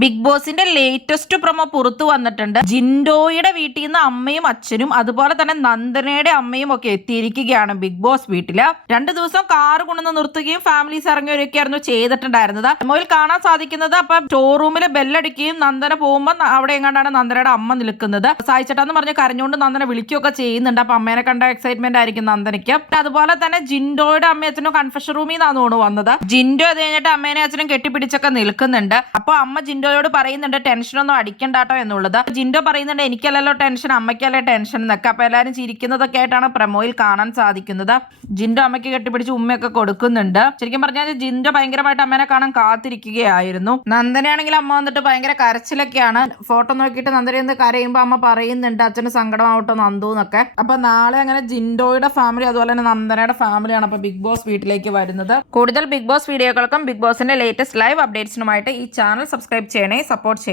Big ബോസിന്റെ latest promo പുറത്തു വന്നിട്ടുണ്ട്. ജിൻഡോയുടെ വീട്ടിൽ നിന്ന് അമ്മയും അച്ഛനും അതുപോലെ തന്നെ നന്ദനയുടെ അമ്മയും ഒക്കെ എത്തിയിരിക്കുകയാണ് ബിഗ് ബോസ് വീട്ടില്. 2 ദിവസം കാറ് കൊണ്ടുവന്ന് നിർത്തുകയും ഫാമിലീസ് ഇറങ്ങിയൊക്കെയായിരുന്നു ചെയ്തിട്ടുണ്ടായിരുന്നത്. പ്രൊമോയിൽ കാണാൻ സാധിക്കുന്നത് അപ്പൊ ഷോറൂമിൽ ബെല്ലടിക്കുകയും നന്ദന പോകുമ്പോൾ അവിടെ എങ്ങാണ്ടാണ് നന്ദനയുടെ അമ്മ നിൽക്കുന്നത്. സായിച്ചേട്ടാന്ന് പറഞ്ഞ് കരഞ്ഞുകൊണ്ട് നന്ദന വിളിക്കുകയൊക്കെ ചെയ്യുന്നുണ്ട്. അപ്പൊ അമ്മേനെ കണ്ട എക്സൈറ്റ്മെന്റ് ആയിരിക്കും നന്ദനയ്ക്ക്. അതുപോലെ തന്നെ ജിൻഡോയുടെ അമ്മയും അച്ഛനും കൺഫഷൻ റൂമിൽ നിന്നാണ് തോന്നുന്നു വന്നത്. ജിൻഡോ അത് കഴിഞ്ഞിട്ട് അമ്മേനെ അച്ഛനും കെട്ടിപ്പിടിച്ചൊക്കെ നിൽക്കുന്നുണ്ട്. അപ്പൊ അമ്മ ജിൻഡോയോട് പറയുന്നുണ്ട് ടെൻഷനൊന്നും അടിക്കണ്ടാട്ടോ എന്നുള്ളത്. ജിൻഡോ പറയുന്നുണ്ട് എനിക്കല്ലല്ലോ ടെൻഷൻ, അമ്മയ്ക്കല്ലേ ടെൻഷൻ എന്നൊക്കെ. അപ്പൊ എല്ലാവരും ചിരിക്കുന്നതൊക്കെ ആയിട്ടാണ് പ്രമോയിൽ കാണാൻ സാധിക്കുന്നത്. ജിൻഡോ അമ്മയ്ക്ക് കെട്ടിപ്പിടിച്ച് ഉമ്മയൊക്കെ കൊടുക്കുന്നുണ്ട്. ശരിക്കും പറഞ്ഞാൽ ജിൻഡോ ഭയങ്കരമായിട്ട് അമ്മേനെ കാണാൻ കാത്തിരിക്കുകയായിരുന്നു. നന്ദനയാണെങ്കിൽ അമ്മ വന്നിട്ട് ഭയങ്കര കരച്ചിലൊക്കെയാണ്. ഫോട്ടോ നോക്കിയിട്ട് നന്ദന കരയുമ്പോ അമ്മ പറയുന്നുണ്ട് അച്ഛന് സങ്കടമാവട്ടോ നന്ദു എന്നൊക്കെ. അപ്പൊ നാളെ അങ്ങനെ ജിൻഡോയുടെ ഫാമിലി അതുപോലെ തന്നെ നന്ദനയുടെ ഫാമിലിയാണ് അപ്പൊ ബിഗ് ബോസ് വീട്ടിലേക്ക് വരുന്നത്. കൂടുതൽ ബിഗ് ബോസ് വീഡിയോകൾക്കും ബിഗ് ബോസിന്റെ ലേറ്റസ്റ്റ് ലൈവ് അപ്ഡേറ്റ്സിനുമായിട്ട് ഈ ചാനൽ സബ്സ്ക്രൈബ് ചെയ്യണേ, സപ്പോർട്ട് ചെയ്യണേ.